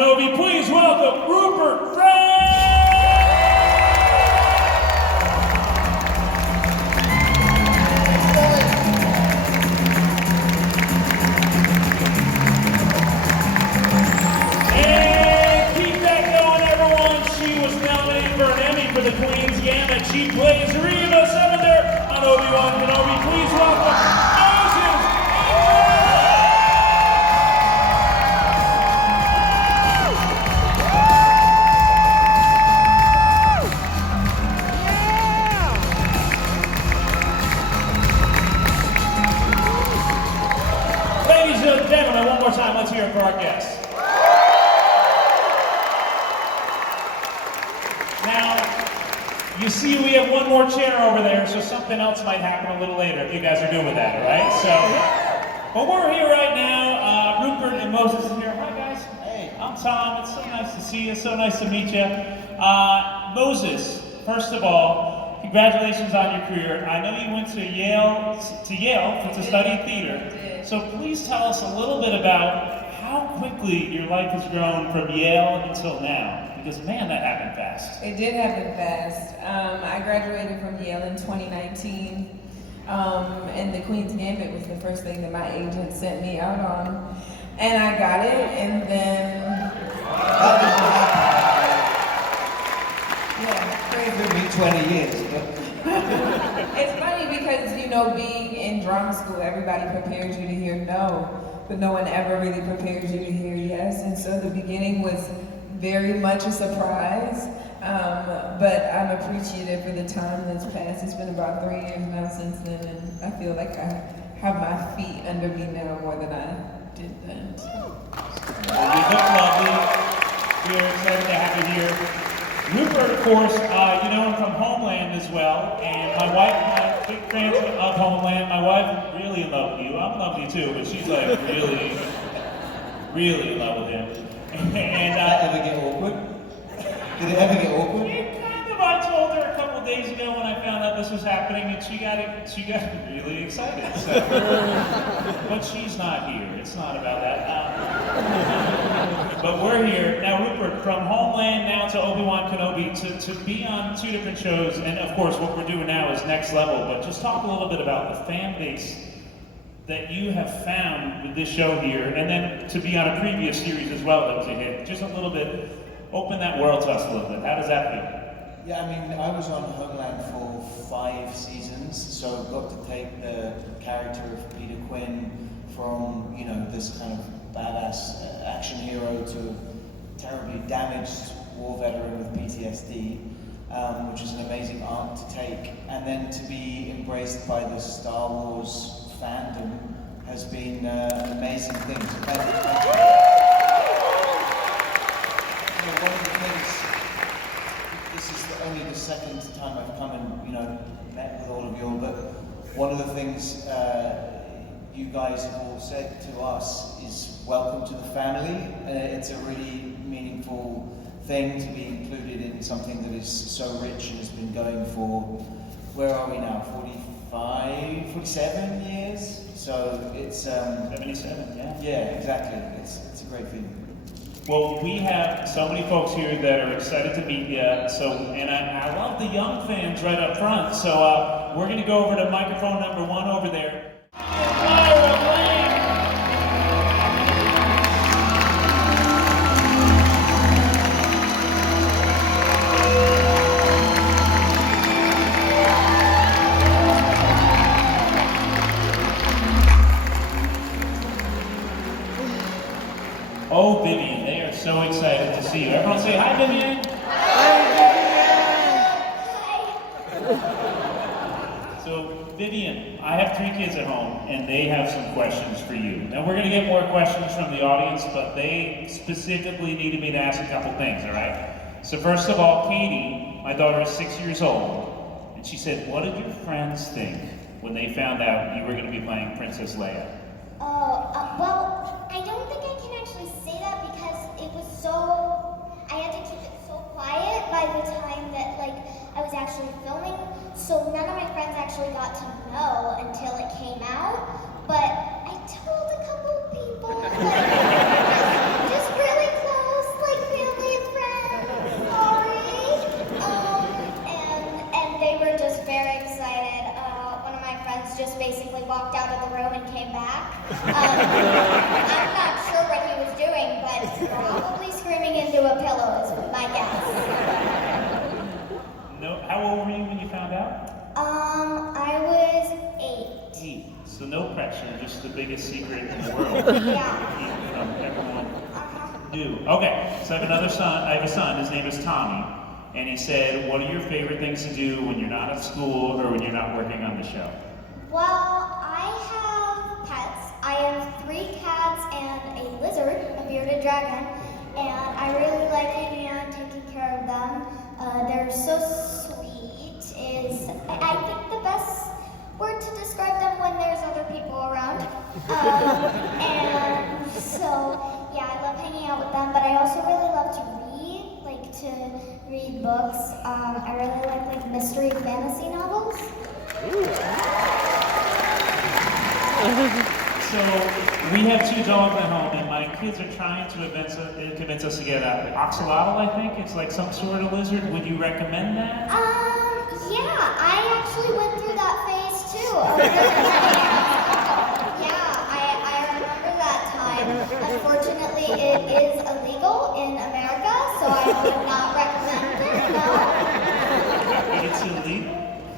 Kenobi, please welcome Rupert Grint! And keep that going, everyone. She was nominated for an Emmy for the Queen's Gambit. She plays Reva Seven on Obi-Wan Kenobi. Please welcome gentlemen, one more time, let's hear it for our guests. Now, you see we have one more chair over there, so something else might happen a little later if you guys are good with that, all right? So, but we're here right now. Rupert and Moses is here. Hi, guys. Hey, I'm Tom. It's so nice to see you. So nice to meet you. Moses, first of all, congratulations on your career. I know you went to Yale to study theater. So please tell us a little bit about how quickly your life has grown from Yale until now. Because man, that happened fast. It did happen fast. I graduated from Yale in 2019. And the Queen's Gambit was the first thing that my agent sent me out on. And I got it, and then... yeah, crazy. It took me 20 years. It's funny because, you know, being in drama school, everybody prepares you to hear no, but no one ever really prepares you to hear yes. And so the beginning was very much a surprise, but I'm appreciative for the time that's passed. It's been about 3 years now since then, and I feel like I have my feet under me now more than I did then. Well, you look lovely. We're excited to have you here. Rupert, of course, you know him from Homeland as well, and my wife and I, big fans of Homeland. My wife really in love with you. I'm in love with you too, but she's like really, really in love with him. And Did it ever get awkward? Did it ever get awkward? It kind of. I told her a couple days ago when I found out this was happening, and she got really excited. So, but she's not here. It's not about that. But we're here now, Rupert, from Homeland now to Obi-Wan Kenobi, to be on 2 different shows, and of course what we're doing now is next level, but just talk a little bit about the fan base that you have found with this show here, and then to be on a previous series as well that was a hit. Just a little bit, open that world to us a little bit. How does that feel? Yeah, I mean, I was on Homeland for 5 seasons, so got to take the character of Peter Quinn from, you know, this kind of badass action hero to a terribly damaged war veteran with PTSD, which is an amazing arc to take. And then to be embraced by the Star Wars fandom has been an amazing thing. So one of the things, this is only the second time I've come and, you know, met with all of you all, but one of the things you guys have all said to us is welcome to the family. It's a really meaningful thing to be included in something that is so rich and has been going for, where are we now, 45, 47 years? So it's... 77, yeah. Yeah, exactly. It's a great feeling. Well, we have so many folks here that are excited to meet you. So, and I love the young fans right up front. So we're going to go over to microphone number 1 over there. Oh, Vivian, they are so excited to see you. Everyone say hi, Vivian. So, Vivian, I have 3 kids at home, and they have some questions for you. Now, we're going to get more questions from the audience, but they specifically needed me to ask a couple things, all right? So, first of all, Katie, my daughter is 6 years old, and she said, what did your friends think when they found out you were going to be playing Princess Leia? Well, I don't think I can actually say that because it was so, I had to keep it so quiet by the time that, like, I was actually filming, so none of my friends actually got to know until it came out, but I told a couple people, but just really close, biggest secret in the world. Yeah. Keep from everyone Uh-huh. new. Okay, so I have another son. I have a son. His name is Tommy, and he said, "What are your favorite things to do when you're not at school or when you're not working on the show?" Well, I have pets. I have 3 cats and a lizard, a bearded dragon, and I really like hanging out and taking care of them. They're so sweet. I think the best word to describe them when there's other people around. And so, yeah, I love hanging out with them, but I also really love to read books. I really like mystery fantasy novels. So we have 2 dogs at home, and my kids are trying to convince us to get an axolotl. I think it's like some sort of lizard. Would you recommend that? Yeah, I actually went through that phase too. Yeah, I remember that time. Unfortunately, it is illegal in America, so I would not recommend it. No. It's illegal?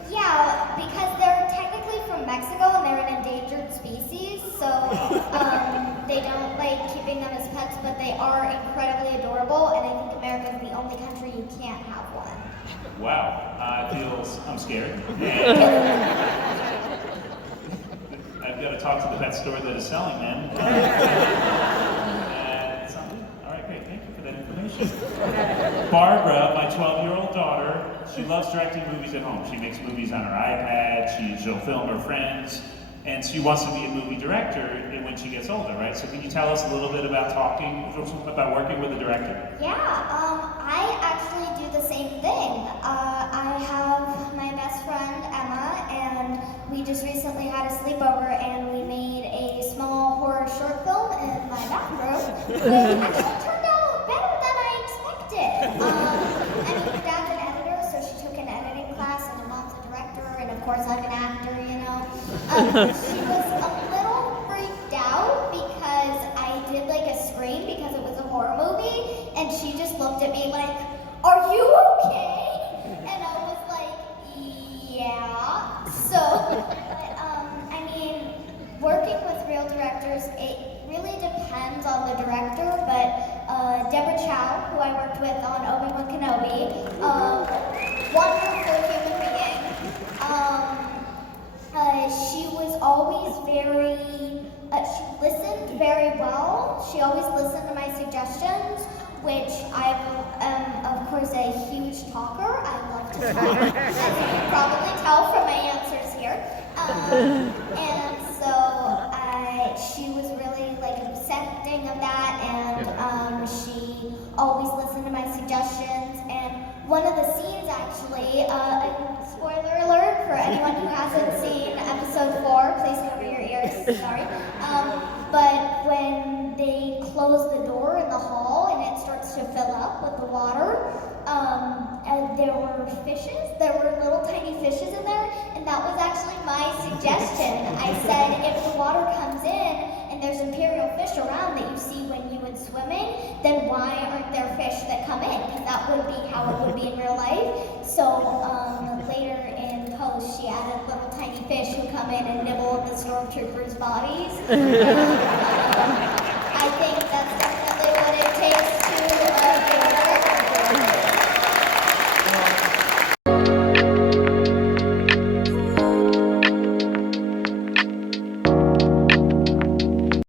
Yeah, because they're technically from Mexico and they're an endangered species, so they don't like keeping them as pets, but they are incredibly adorable, and I think America is the only country you can't have one. Wow, I'm scared. I've got to talk to the pet store that is selling them. All right, great. Thank you for that information. Barbara, my 12-year-old daughter, she loves directing movies at home. She makes movies on her iPad. She'll film her friends, and she wants to be a movie director when she gets older, right? So can you tell us a little bit about working with a director? Yeah, I actually do the same thing. I have my best friend, Emma, and we just recently had a sleepover and we made a small horror short film in my bathroom, which actually turned out better than I expected. Her dad's an editor, so she took an editing class, and her mom's a director, and of course I'm an actor, you know. She was a little freaked out because I did like a scream because it was a horror movie, and she just looked at me like, "Are you okay?" And I was like, "Yeah." So, working with real directors, it really depends on the director, but Deborah Chow, who I worked with on Obi-Wan Kenobi, wonderful human being. She was always she listened very well. She always listened to my suggestions, which I am, of course, a huge talker. I love to talk, as you can probably tell from my answers here. And so she was really accepting of that, and she always listened to my suggestions. And one of the scenes, actually, spoiler alert for anyone who hasn't seen episode 4, please cover your ears, sorry. But when they close the door in the hall and it starts to fill up with the water, and there were fishes. There were little tiny fishes in there, and that was actually my suggestion. I said, if the water comes in and there's imperial fish around that you see when you went swimming, then why aren't there fish that come in? Because that would be how it would be in real life. So later in post, she added little tiny fish who come in and nibble at the stormtroopers' bodies.